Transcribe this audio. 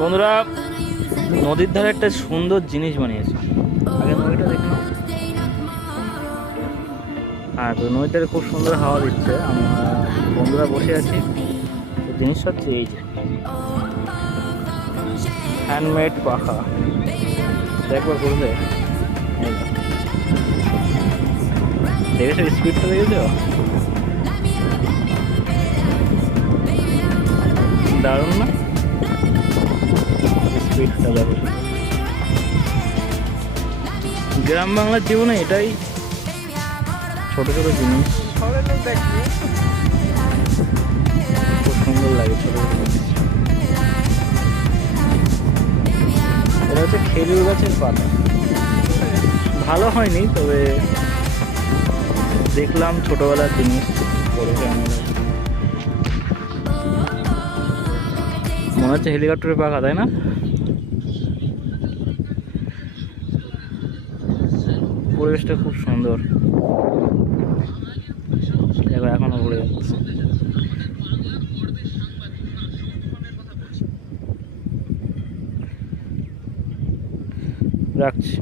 বন্ধুরা, নদীর ধারে একটা সুন্দর জিনিস বানিয়েছে। আগে নদীটা দেখুন। হ্যাঁ, তো নদীতে খুব সুন্দর হাওয়া দিচ্ছে। আমরা বন্ধুরা বসে আছি। তো জিনিসটা হচ্ছে এই যে হ্যান্ডমেড পাখা। একবার করবে, দেখেছো স্পিডটা? দেখেছো? দারুণ না? স্পিডটা দেখো। গ্রাম বাংলার জীবনে এটাই ছোট ছোট জিনিস খুব সুন্দর লাগে। ছোট ছোট জিনিস। এটা হচ্ছে খেজুর গাছের পাতা। ভালো হয়নি, তবে দেখলাম ছোটবেলার জিনিস পড়েছে আমাদের। মনে হচ্ছে হেলিকপ্টারের পাখা, তাই না? পরিবেশটা খুব সুন্দর। দেখো এখনো ঘুরে যাচ্ছে। রাখছি।